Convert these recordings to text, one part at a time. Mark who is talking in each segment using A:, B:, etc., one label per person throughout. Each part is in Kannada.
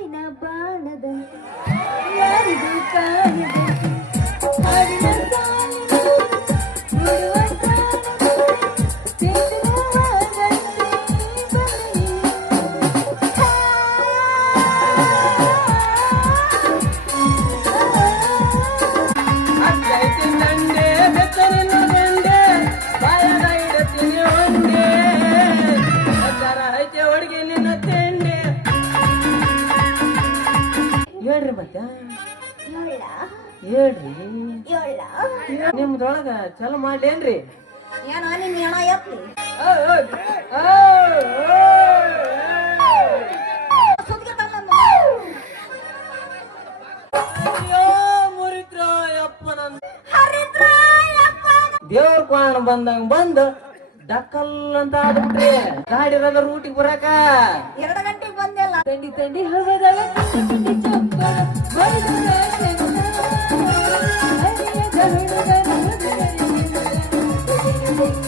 A: ಹೂವಿನ ಬಾಣದ ಯಾರಿಗೂ ಕಾಣದಂತೆ
B: ನಿಮ್ದೊಳಗ ಚಲೋ ಮಾಡ್ಲೇನ್ರಿ?
A: ಏನೋ ನಿನ್ ಎತ್ಲಿ
B: ಯಪ್ಪ. ದೇವ್ರ ಕಾಣ ಬಂದಂಗ ಬಂದು ಡಕ್ಕಲ್ ಅಂತ ಆಡ್ಬಿಟ್ರಿ ಗಾಡಿ ಇರೋದ ರೂಟಿಗೆ ಬರಾಕ.
A: ಎರಡು ಗಂಟೆಗೆ ಬಂದಿಲ್ಲ.
B: ತಂಡಿ ತಂಡಿ ಹವದಾಗ
A: ತಿಂಡಿ ಚಪ್ಪರ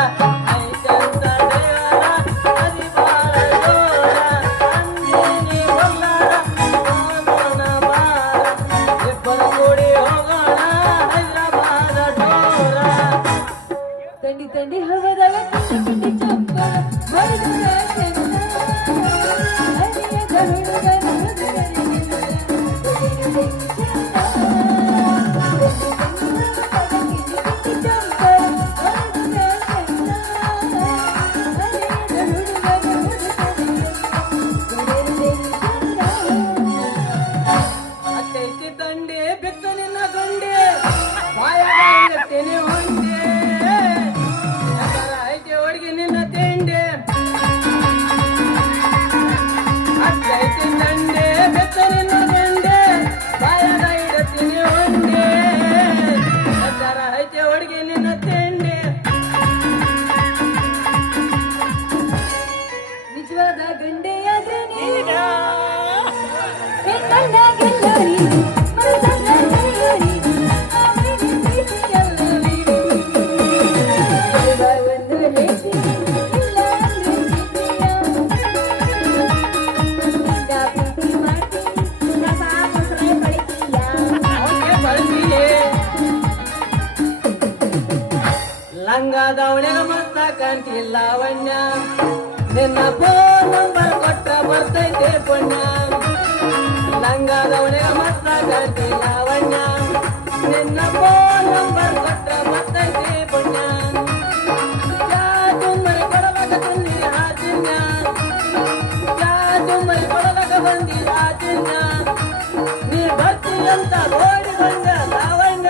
B: ಬರ್ತೀಯಂತ ಓಡಿ ಬಂದ ಲಾವಂಗ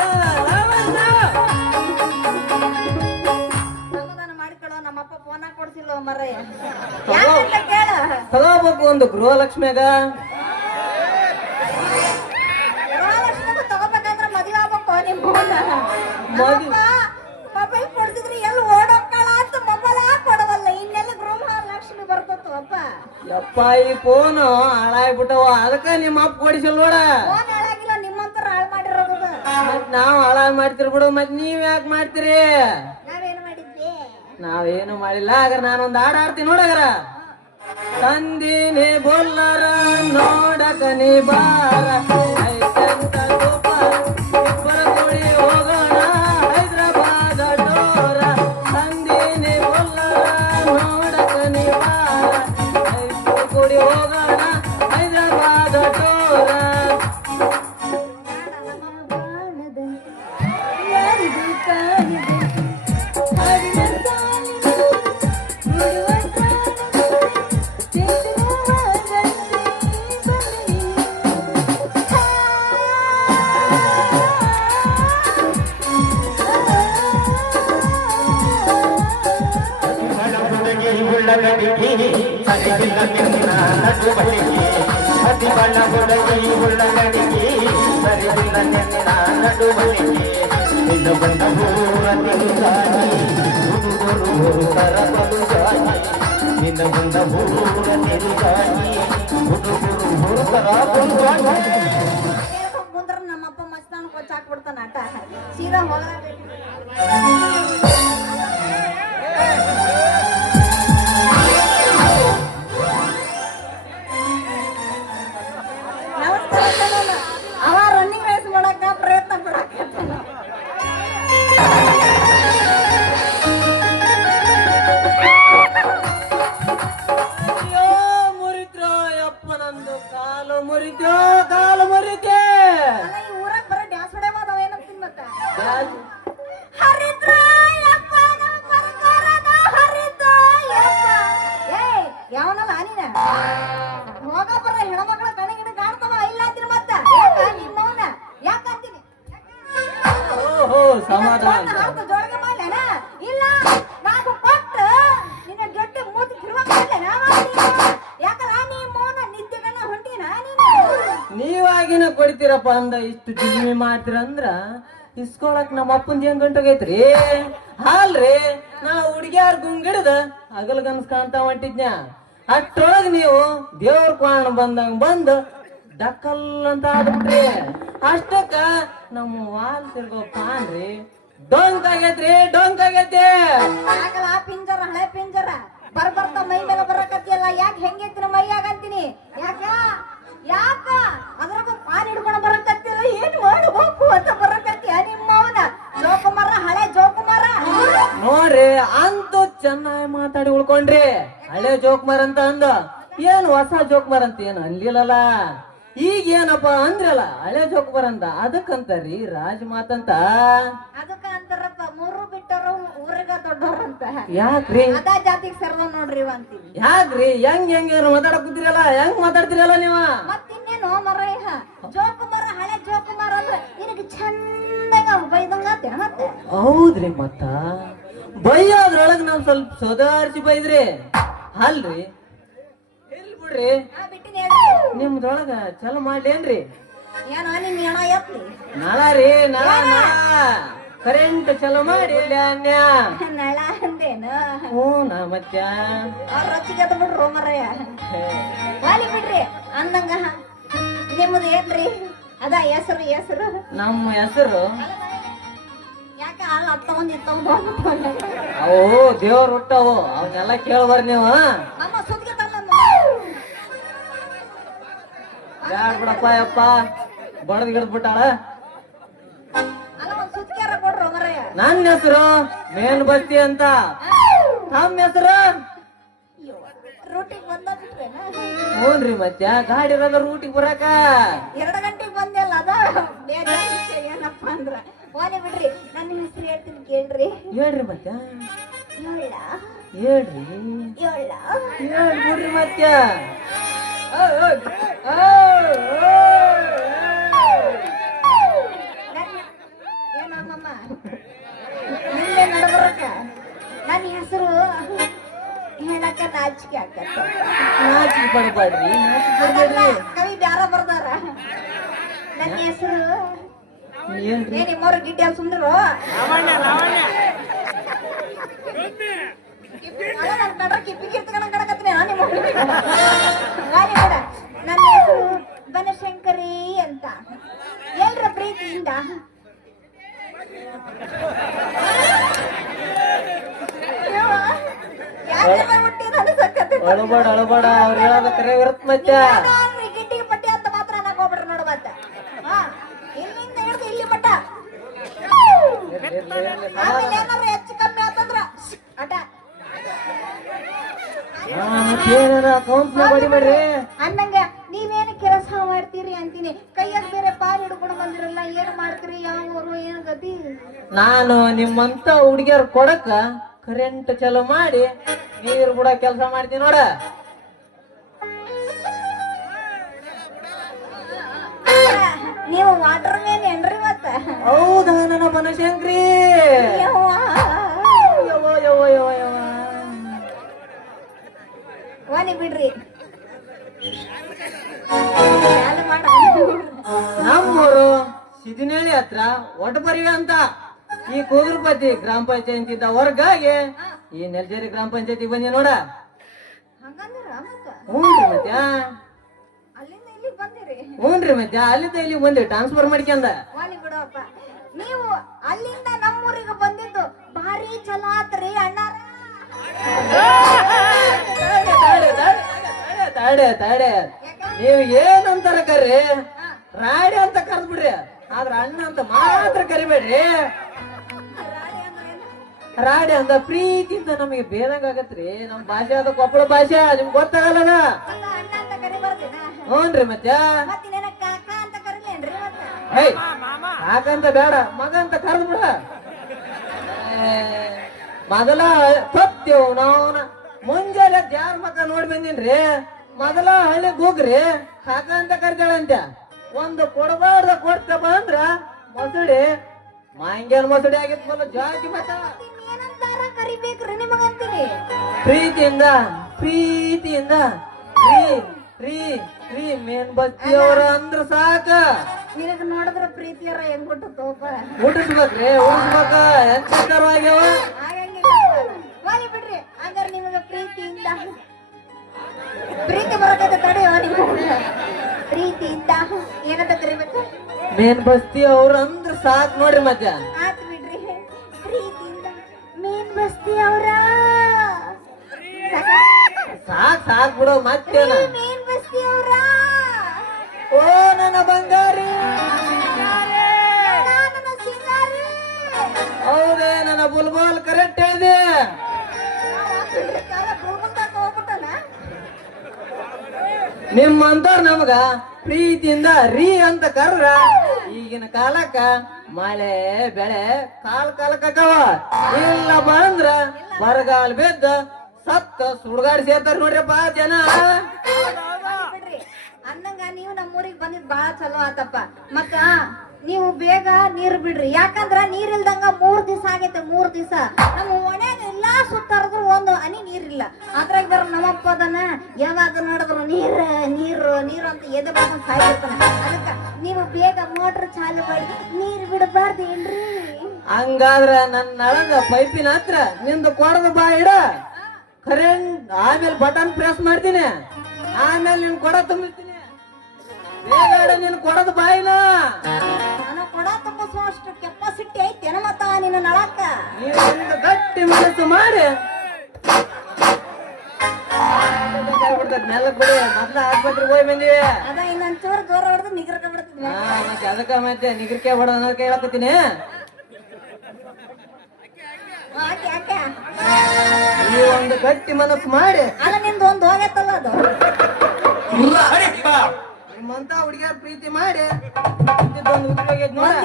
B: ಲಾವಂಗ.
A: ಸಮಾಧಾನ ಮಾಡಿಕೊಳ್ಳೋ ನಮ್ಮಪ್ಪ ಫೋನ್ ಕೊಡ್ತಿಲ್ಲ ಮರ್ರೆ. ಕೇಳ?
B: ತಗೋಬೇಕು ಒಂದು ಗೃಹಲಕ್ಷ್ಮಿಯಾಗ
A: ಗೃಹಲಕ್ಷ್ಮಿಗೂ ತಗೋಬೇಕಂದ್ರೆ ಮದುವೆ ಆಗ್ಬೇಕು ಮೊದಲು ಫೋನ್
B: ಮದ್ವೆ-
A: ಮೊಬೈಲ್ ಕೊಡ್ಸಿದ್ರೆ ಎಲ್ಲಿ ಓಡೋಕ್ಕಳ ಅಂತ ಮೊಬೈಲ್ ಕೊಡವಲ್ಲ. ಇನ್ನೆಲ್ಲ ಗೃಹಲಕ್ಷ್ಮಿ ಬರ್ತತ್ತು ಅಪ್ಪ.
B: ಯಪ್ಪ ಈ ಫೋನು ಹಾಳಾಗ್ಬಿಟ್ಟವ. ಅದಕ್ಕ ನಿಮ್ಮ ಅಪ್ಪ ಕೊಡಿಸಲ್ ನೋಡ
A: ಫೋನ್ ಹಾಳಾಗಿಲ್ಲ ನಿಮ್ಮಂತರ ಹಾಳು ಮಾಡಿರೋದು ಅದು.
B: ಮತ್ ನಾವ್ ಹಾಳಾಗ್ ಮಾಡ್ತಿರ್ ಬಿಡು ಮತ್ ನೀವ್ ಯಾಕೆ ಮಾಡ್ತೀರಿ?
A: ನಾವೇನು
B: ಮಾಡಿಲ್ಲ ಹಾಗಾರ ನಾನೊಂದ್ ಹಾಡ್ ಆಡ್ತೀನಿ ನೋಡಗರ ತಂದಿನಿ ಬೊಲ್ಲರ ನೋಡಕ ನೀ ಬಾರ.
C: Hare ಹುಡುಗರ ಬದುಕಾಗಿ ನಿನ್ನ ಮುಂದ ಹೂರ ತಿರುಗಾಡಿ ಹುಡುಗರು ಹುಡುಗರ ಬದುಕಾಗಿ
B: ನಂದು ಕಾಲು ಮುರಿದು ಕಾಲು ಮುರಿತೆ
A: ಊರಾಗ ಬರೋ ಡ್ಯಾನ್ಸ್ ಹೊಡೆ ಮಾದವ ಏನಂತೀನಿ ಮತ್ತ? ಯಾವನಲ್ಲ ನೀನ? ಹೋಗ ಬರ ಹೆಣ್ಮಕ್ಳ ಕಣಗಿಡ ಕಾಣ್ತಾವ ಇಲ್ಲ ಅಂತೀನಿ ಮತ್ತ. ಯಾಕ ನಿಮ್ಮವನ ಯಾಕಂತೀನಿ
B: ಓಹೋ ಸಮಾಧಾನ
A: ನಿನ್ನ ಹಾಕು ಜೋಳಿಗೆ ಮಾಡ್ಲೇನ ಇಲ್ಲ ನಾನು ಕೊಟ್ಟು ನಿನ್ನ ಜೊತೆ ಮೂತಿ ಕಿರುವಾಗ ಮಾಡ್ಲೇನ ಯಾಕಲ್ಲ ನೀ ಮೌನ ನಿದ್ದೆಗನ ಹೊಂಟಿನ ನೀನು
B: ನೀವಾಗಿನ ಕೊಡ್ತೀರಪ್ಪ ಅಂದ, ಇಷ್ಟು ಮಾಡ್ತೀರ ಅಂದ್ರ, ಇಸ್ಕೊಳಕ್ ನಮ್ಮ ಅಪ್ಪಂದ ಏನ್ ಗಂಟೋಗೈತ್ರಿ? ಹಾಲ್ರಿ ನಾ ಹುಡುಗಿಯಾರ್ ಗುಂಗಿಡದ ಹಗಲ್ ಗನ್ಸ್ ಕಾಣ್ತಾ ಹೊಂಟಿದ್ನ ಅಷ್ಟೊಳಗ್ ನೀವು ದೇವ್ರ ಕಾಣ ಬಂದಂಗ ಬಂದು ಡಕ್ಕಲ್ ಅಂತ ಆಡ್ಬಿಟ್ರಿ ಅಷ್ಟಕ್ಕ ನಮ್ಮ ವಾಲ್ ತಿರ್ಗೋ ಪಾನ್ರಿ ಡೊಂಕ್ ಆಗೈತ್ರಿ, ಡೊಂಕ್ ಆಗೈತಿ
A: ಆಗಲ್ಲ, ಪಿಂಜರ, ಹಳೆ ಪಿಂಜರ. ಮೈ ಮೇಲೆ ಬರಕತ್ತಿಯಲ್ಲ, ಯಾಕೆ ಹೆಂಗೈತಿ ಮೈ ಆಗಂತೀನಿ ಯಾಕ? ಯಾಕ? ಅದ್ರಾಗ ಪಾನ್ ಹಿಡ್ಕೊಂಡು ಬರಕತ್ತಿಲ್ಲ ಏನ್ ಮಾಡಬೇಕು ಅಂತ ಬರಕತ್ತಿಯ ನಿಮ್ಮವನ? ಜೋಕುಮಾರ ಹಳೆ ಜೋಕುಮಾರ?
B: ನೋಡ್ರಿ ಅಂತ ಚೆನ್ನಾಗಿ ಮಾತಾಡಿ ಉಳ್ಕೊಂಡ್ರಿ. ಹಳೆ ಜೋಕ್ಮಾರ್ ಅಂತ ಅಂದ. ಏನ್ ಹೊಸ ಜೋಕ್ಮಾರ್ ಅಂತ ಏನ್ ಅನ್ಲಿಲ್ಲಲ್ಲ? ಈಗ ಏನಪ್ಪ ಅಂದ್ರಲ್ಲ ಹಳೆ ಜೋಕ್ಮಾರ್ ಅಂತ ಅದಕ್ಕಂತಾರಿ ರಾಜ್ ಮಾತಂತ.
A: ಅದಕ್ಕ ಅಂತಾರಪ್ಪ ಮೂರು ಊರಿಗ ದೊಡ್ಡವ್ರಂತ
B: ಯಾಕ್ರಿ?
A: ಅದ ಜಾತಿಗೆ ಸೇರ್ದ ನೋಡ್ರಿ ಇವ ಅಂತೀವಿ.
B: ಯಾಕ್ರಿ? ಹೆಂಗ್ ಹೆಂಗ್ ಮಾತಾಡಕ್ ಕೂತಿರಲ್ಲ? ಹೆಂಗ್ ಮಾತಾಡ್ತಿರಲ್ಲ ನೀವ?
A: ಮತ್ತಿನ್ನೇನು ಮರಯ್ಯ ಜೋಕುಮಾರ ಹಳೆ ಜೋಕುಮಾರ ಅಂದ್ರೆ ನಿನಗೆ ಚಂದಾಗ ಬೈದಂಗ ಮತ್ತೆ
B: ಹೌದ್ರಿ ಮತ್ತ. ಬೈಯೋದ್ರೊಳಗ್ ನಾವ್ ಸ್ವಲ್ಪ ಸುಧಾರಿಸಿ ಬೈದ್ರಿ. ಅಲ್ರಿ? ಇಲ್ ಬಿಡ್ರಿ.
A: ಆ ಬಿಟ್ಟಿನ ಹೇಳ್ರಿ.
B: ನಿಮ್ದೊಳಗ ಚಲೋ ಮಾಡ್ಲೇನ್ರಿ?
A: ಏನೋ ನಿನ್ ಹೆಣ ಎತ್ತಿ
B: ನಳ ರೀ ನಳ ನಳ. ಕರೆಂಟ್ ಚಲೋ ಮಾಡಿ ಅನ್ಯ.
A: ನಳ ಅಂದೇನು?
B: ಹ್ಞೂ ನಾ ಮತ್ಯ
A: ಅವ್ರ ರೊಚ್ಚಿಗೆ ಎದ್ದು ಬಿಡ್ರು ಮರಯ್ಯ ವಾಲಿ ಬಿಡ್ರಿ ಅಂದಂಗ. ನಿಮ್ಮದು ಏನ್ರಿ? ಅದ ಹೆಸರು ಹೆಸರು.
B: ನಮ್ಮ ಹೆಸರು?
A: ಯಾಕ ಅಲ್ಲ ಹತ್ತ ಮಂದಿ ಓ
B: ಅವು ದೇವ್ರ ಹುಟ್ಟವು ಅವನ್ನೆಲ್ಲ ಕೇಳ್ಬಾರ ನೀವು.
A: ನಮ್ಮ ಸುದ್ಗೆ ತಂದ
B: ಬ್ಯಾಡ ಬಿಡಪ್ಪ ಯಪ್ಪ. ಬಡದ್ ಗಿಡದ್ ನನ್ನ ಹೆಸರು ಮೇನ್ ಬಸ್ತಿ ಅಂತ. ತಮ್ಮ ಹೆಸರು?
A: ರೂಟಿಗೆ ಬಂದ
B: ಹ್ಞೂನ್ರಿ ಮತ್ತೆ ಗಾಡಿ ಇರೋದ ರೂಟಿಗೆ ಬರಾಕ.
A: ಎರಡು ಗಂಟೆಗೆ ಬಂದಿಲ್ಲ ಅದ. ಬೇಜಾರು ವಿಷಯ ಏನಪ್ಪ ಅಂದ್ರ. ವಾಲಿ ಬಿಡ್ರಿ ನನ್ನ ಹೆಸರು ಹೇಳ್ತೀನಿ ಕೇಳ್ರಿ.
B: ಹೇಳ್ರಿ ಮತ್ತೆ.
A: ಏಳ
B: ಹೇಳ್ರಿ.
A: ಏಳ
B: ಹೇಳ್ ಬಿಡ್ರಿ ಮತ್ಯ
A: ಓ ನಾಚಿಕೆ ಆಕತ್ತ
B: ನಾಚಿಕೆ ಪಡ್ಬೇಡ್ರಿ
A: ಕವಿ ಬ್ಯಾರ ಬರ್ದಾರ. ನನ್ನ ಹೆಸರು
B: ಏನ್ರಿ?
A: ನಿಮ್ಮವ್ರ ಗಿಡ್ಡ ಸುಂದ್ರು? ನನ್ನ ಹೆಸರು ಬನಶಂಕರಿ ಅಂತ. ಎಲ್ರ ಪ್ರೀತಿಯಿಂದ.
B: ಅಳಬೇಡ ಅಳಬೇಡ ಅವ್ರು ಹೇಳೋದ ಕರೆ ಇರತ್ ಮತ್ಯ
A: ಯಾರಾದ್ರೂ ಈ ಗಿಡ್ಡಿಗೆ ಪಟ್ಟಿ ಅಂತ ಮಾತ್ರ ಅನ್ನಕ್ ಹೋಗ್ಬಿಡ್ರಿ ನೋಡು ಮತ್ತೆ ಹಾ ಇಲ್ಲಿಂದ ಹಿಡ್ದು ಇಲ್ಲಿ ಮಟ್ಟ. ಆಮೇಲೆ ಏನಾದ್ರು ಹೆಚ್ಚು ಕಮ್ಮಿ ಆತಂದ್ರ ಅಟ
B: ಹಾ, ಮತ್ತೇನಾರ ಕೌನ್ಸ್ನ ಬಡಿಬೇಡ್ರಿ
A: ಅಂದಂಗ ನೀವೇನು ಕೆಲಸ ಮಾಡ್ತೀರಿ ಅಂತೀನಿ. ಕೈಯಲ್ಲಿ ಬೇರೆ ಪಾರ್ ಹಿಡ್ಕೊಂಡು ಬಂದಿರಲ್ಲ ಏನು ಮಾಡ್ತೀರಿ? ಯಾವ ಊರು ಏನು ಗತಿ?
B: ನಾನು ನಿಮ್ಮಂತ ಹುಡುಗಿಯರ್ ಕೊಡಕ ಕರೆಂಟ್ ಚಲೋ ಮಾಡಿ ನೀರು ಕೂಡ ಕೆಲಸ ಮಾಡ್ತೀನಿ ನೋಡ.
A: ನೀವು ವಾಟರ್ ಮೇನ್ ಏನ್ರಿ ಮತ್ತ?
B: ಹೌದಾ ನನ್ನ ಬನಶಂಕ್ರಿ? ಓನಿ ಬಿಡ್ರಿ. ನಮ್ಮೂರು ಸಿದಿನೇಳಿ ಹತ್ರ ಒಟಪರಿವೆ ಅಂತ. ಈ ಕೂದಲುಪತಿ ಗ್ರಾಮ ಪಂಚಾಯತ್ ಇದ್ದ ವರ್ಗಾಗಿ ಈ ನೆಲ್ಜೇರಿ ಗ್ರಾಮ ಪಂಚಾಯತಿ ಬನ್ನಿ ನೋಡ.
A: ಹಂಗಂದ್ರ ಮತ್ತ
B: ಹ್ಞೂನ್ರಿ ಮತ್ತೆ
A: ಅಲ್ಲಿಂದ ಇಲ್ಲಿ ಬಂದಿರಿ.
B: ಹ್ಞೂನ್ರಿ ಮತ್ತೆ ಅಲ್ಲಿಂದ ಇಲ್ಲಿ ಬಂದಿ ಟ್ರಾನ್ಸ್ಫರ್ ಮಾಡ್ಕೊಂಡ
A: ವಾಲಿ ಬಿಡಪ್ಪ. ನೀವು ಅಲ್ಲಿಂದ ನಮ್ಮೂರಿಗೆ ಬಂದಿದ್ದು ಭಾರಿ ಚಲೋ ಆತ್ರಿ ಅಣ್ಣಾರ.
B: ತಾಡೆ, ತಾಡೆ, ನೀವು ಏನಂತಾರ ಕರ್ರಿ? ರಾಡಿ ಅಂತ ಕರ್ದ್ಬಿಡ್ರಿ ಆದ್ರ ಅಣ್ಣ ಅಂತ ಮಾತ್ರ ಕರಿಬೇಡ್ರಿ? ರಾಡಿ ಅಂದ ಪ್ರೀತಿಯಿಂದ ನಮಗೆ ಬೇದಂಗ ಆಗತ್ರಿ. ನಮ್ ಭಾಷೆ ಅದ ಕೊಪ್ಪಳ ಭಾಷೆ ನಿಮ್ಗೆ
A: ಕರಿಬಾರ್ದಿನ
B: ಹ್ಞೂನ್ರಿ ಮತ್ತೆ? ಕಾಕಂತ ಬೇಡ ಮಗ ಅಂತ ಕರ್ದ್ ಬಿಡ. ಮೊದಲ ಸತ್ಯವು ನಾವನ. ಮುಂಜಾನೆ ಯಾರ ಮಕ್ಕ ನೋಡಿ ಬಂದಿನ್ರಿ. ಮೊದಲ ಹಳ್ಳಿ ಗೂಗ್ರಿ ಕಾಕ ಅಂತ ಕರಿತಾಳಂತೆ ಒಂದು ಕೊಡಬಾರ್ದ ಕೊಡ್ತ ಬಂದ್ರ ಮೊಸಡಿ ಮಾಂಗ್ಯಾನ ಮೊಸಡಿ ಆಗಿತ್ತು ಜಾತಿ ಮತ್ತ.
A: ಏನಂತಾರ ಕರಿಬೇಕ್ರಿ ನಿಮಗಂತೀರಿ?
B: ಪ್ರೀತಿಯಿಂದ ಪ್ರೀತಿಯಿಂದ ರೀ ಪ್ರೀ ಪ್ರೀ ಮೇನ್ ಬತ್ತಿಯವ್ರ ಅಂದ್ರ ಸಾಕ.
A: ನಿನಗ ನೋಡಿದ್ರ ಪ್ರೀತಿಯರ ಹೆಂಗ್ ಬಿಟ್ಟು ತೋಪ
B: ಊಟಿಸ್ಬೇಕ್ರಿ ಊಟಿಸ್ಬೇಕ ಎಂತ ಆಗ್ಯಾವ?
A: ಆಗಂಗಿಲ್ಲ ವಾಲಿ ಬಿಡ್ರಿ. ಹಂಗಾರ ನಿಮಗ ಪ್ರೀತಿಯಿಂದ. ಪ್ರೀತಿ ಬರಕತ್ತ ತಡೆಯೋ ಪ್ರೀತಿಯಿಂದ ಏನಂತ ಕರಿಬೇಕು?
B: ಮೇನ್ ಬಸ್ತಿ ಅವ್ರ ಅಂದ್ರ ಸಾಕ್ ನೋಡ್ರಿ ಮತ್ತೆ.
A: ಬಸ್ತಿ ಅವರ.
B: ಸಾಕ್ ಸಾಕ್ ಬಿಡು ಮತ್ತೇನ?
A: ಮೇನ್ ಬಸ್ತಿ ಅವರ.
B: ಓ ನನ್ನ ಬಂಗಾರಿ.
A: ನನ್ನ ಸಿಂಗಾರಿ.
B: ಹೌದೇ ನನ್ನ ಬುಲ್ಬುಲ್ ಕರೆಕ್ಟ್
A: ಗೋಗುಲ್ದಾಕ ಹೋಗ್ಬಿಟ್ಟನ
B: ನಮಗ ಪ್ರೀತಿಯಿಂದ ರೀ ಅಂತ ಕರ್ರ. ಈಗಿನ ಕಾಲಕ್ಕ ಮಳೆ, ಬೆಳೆ, ಕಾಲ್ ಕಾಲಕ್ಕವ ಇಲ್ಲ ಬಂದ್ರ ಬರಗಾಲ ಬಿದ್ದ ಸತ್ತ ಸುಡ್ಗಾಡ್ ಸೇರ್ತಾರ ಬಾ ಜನ.
A: ಅನ್ನಂಗ ನೀವು ನಮ್ಮೂರಿಗೆ ಬಂದಿದ್ ಬಾಳ ಚಲೋ ಆತಪ್ಪ. ಮತ್ತ ನೀವು ಬೇಗ ನೀರ್ ಬಿಡ್ರಿ. ಯಾಕಂದ್ರ ನೀರ್ ಇಲ್ದಂಗ ಮೂರ್ ದಿವಸ ಆಗೈತೆ, ಮೂರ್ ದಿವಸ. ನಮ್ಮ ಒಣೆಗ ಎಲ್ಲಾ ಸುತ್ತಾರದ್ರು ಒಂದು ಹನಿ ನೀರಿಲ್ಲ ಅದ್ರಾಗ ಬರ ನಮ್ಮಪ್ಪ ಯಾವಾಗ ನೋಡಿದ್ರು ನೀರ್, ನೀರು ನೀರು ಅಂತ ಎದೆ ಬರ್ಕೊಂಡು ಸಾಯ್ತಾನ ಅದಕ್ಕ ನೀವು ಬೇಗ ಮೋಟರ್ ಚಾಲು ಮಾಡಿ ನೀರು ಬಿಡಬಾರ್ದು ಏನ್ರಿ?
B: ಹಂಗಾದ್ರ ನನ್ನ ನಳದ ಪೈಪಿನ ಹತ್ರ ನಿಂದು ಕೊಡದ ಬಾ ಇಡ. ಕರೆಂಟ್ ಆಮೇಲೆ ಬಟನ್ ಪ್ರೆಸ್ ಮಾಡ್ತೀನಿ. ಆಮೇಲೆ ನಿನ್ ಕೊಡ ತುಂಬಿಸ್ತೀನಿ. ಬೇಗ ಇಡ ನಿನ್ ಕೊಡದ ಬಾಯಿನ
A: ನಾನು ಕೊಡ ಕೆಪಾಸಿಟಿ ಐತೆ ಮತ್ತ ನಿನ್ನ ನಳಕ್ಕ?
B: ನೀನು ಗಟ್ಟಿ ಮನಸ್ಸು ಮಾಡಿ. ನೆಲಕ್ ಬಿಡಿ ಮೊದ್ಲ ಆಸ್ಪತ್ರೆಗೆ ಹೋಗಿ ಬಂದಿವಿ
A: ಅದ ಇನ್ನೊಂದ್ ಚೂರು ದೂರ ಹೊಡೆದು ನಿಗ್ರಕ ಬಿಡ್ತೀನಿ
B: ಹಾ ಮತ್ತೆ ಅದಕ್ಕ ಮತ್ತೆ ನಿಗ್ರಿಕೆ ಬಿಡೋ ಅನ್ನೋಕೆ ಹೇಳಕತ್ತೀನಿ. ಈ ಒಂದು ಗಟ್ಟಿ ಮನಸ್ಸು ಮಾಡಿ.
A: ಅಲ್ಲ ನಿಂದು ಒಂದು ಹೋಗತ್ತಲ್ಲ ಅದು?
B: ನಿಮ್ಮಂತ ಹುಡುಗಿಯರ್ ಪ್ರೀತಿ ಮಾಡಿ.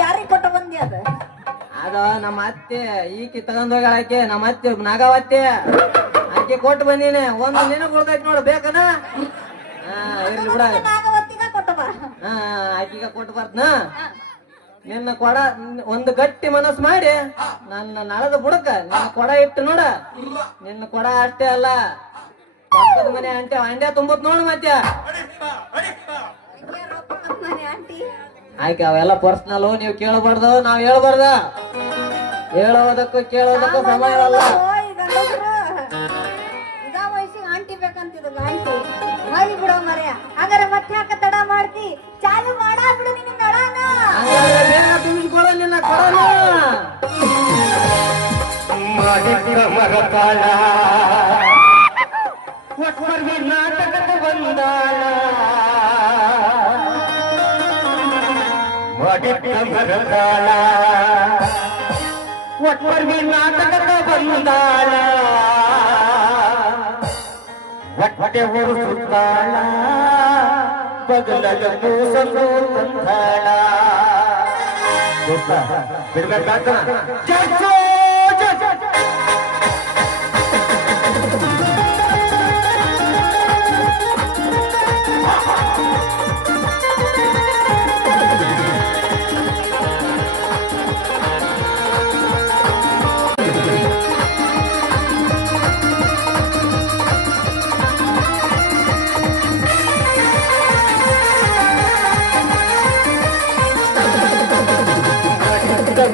A: ಯಾರಿಗ್ ಕೊಟ್ಟು ಬಂದಿ ಅದು?
B: ಅದ ನಮ್ಮ ಅತ್ತೆ ಈಕಿ ತಗೊಂಡ್ ಹೋಗ್ಯಾಳ ಆಕೆ ನಮ್ಮ ಅತ್ತೆ ನಾಗವತ್ತೆ. ಆಕೆ ಕೊಟ್ಟು ಬಂದೀನಿ. ಒಂದು ನಿನಗೆ ಉಳ್ದೈತ್ ನೋಡು ಬೇಕನ? ಇರ್ಲಿ ಬಿಡ.
A: ನಾಗವತ್ತಿಗ ಕೊಟ್ಟು
B: ಹಾ ಬರ್ತನ? ನಿನ್ನ ಕೊಡ ಒಂದು ಗಟ್ಟಿ ಮನಸ್ಸು ಮಾಡಿ ನನ್ನ ನಳದ ಬುಡಕ ನಿನ್ನ ಕೊಡ ಇಟ್ಟು ನೋಡ. ನಿನ್ನ ಕೊಡ ಅಷ್ಟೇ ಅಲ್ಲ. ಪಕ್ಕದ ಮನೆ ಅಂಟೆ ಅಂಡೆ ತುಂಬತ್ ನೋಡು ಮತ್ತೆ. ಆಯ್ಕೆ ಅವೆಲ್ಲ ಪರ್ಸನಲ್ ನೀವು ಕೇಳಬಾರ್ದು ನಾವ್ ಹೇಳ್ಬಾರ್ದ. ಹೇಳೋದಕ್ಕೂ ಕೇಳೋದಕ್ಕೂ ಸಮಯ ಅಲ್ಲ
A: ಮಾಡಿ ಬಿಡೋ ಮರೆಯ ಹಾಗಾದ್ರೆ ಮತ್ತೆ ಯಾಕ ತಡ ಮಾಡ್ತಿ? ಚಾಲು ಮಾಡಾ ಬಿಡು ನಿನ್ನ ನಡಾನ
B: ಹಂಗಾದ್ರೆ ಬೇಗ ತುಂಬಿಸ್ಕೊಳ್ಳೋ ನಿನ್ನ ಕೊಡನ.
C: ಮಾಡಿದ ಮರತಾಳ ನಾಟಕದ ಬಂದಾಳ. ಮಾಡಿದ ಮರತಾಳ ನಾಟಕದ ಬಂದಾಳ. ಒಟ್ಟೆ ಉರುಸುತ್ತಾಳ ಬಗಲಗ ಕೂಸಲು ತಂದಾಳ ದೋಸ್ತ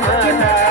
C: Maharaj.